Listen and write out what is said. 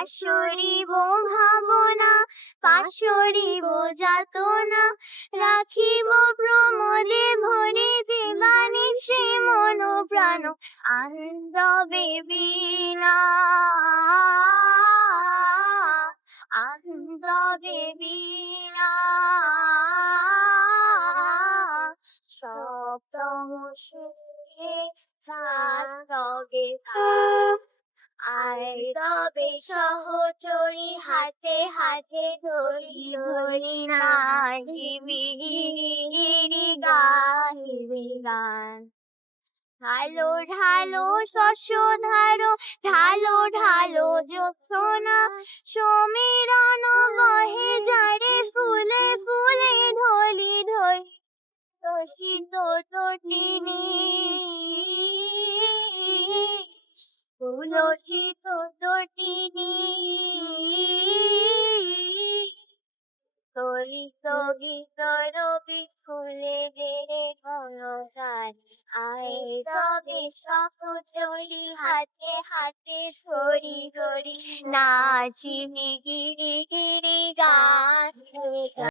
পাশরিব ভাবনা, পাশরিব যাতনা, রাখিব প্রমোদে ভরে দিবানিশি মন প্রাণ, আনন্দবে বীণা, আনন্দবে বীণা, সপ্তম সুরে তবে আয় তবে সহচরী, হাতে হাতে ধরি ধরি নাহিবি গাহিবি গান। ঢালো ঢালো শস্য ধারো, ঢালো ঢালো জ্যোৎস্না, সমীরণ বহে যারে ফুলে ফুলে ঢলি ঢলি, রসিত তটিনী, পুলকিত তটিনী, তলিত গীত রবি ফুলে বেড়ে ঘনঘাট, আয় তবে সহচরী, হাতে হাতে ধরি ধরি নাচিবি গিরি গিরি গান।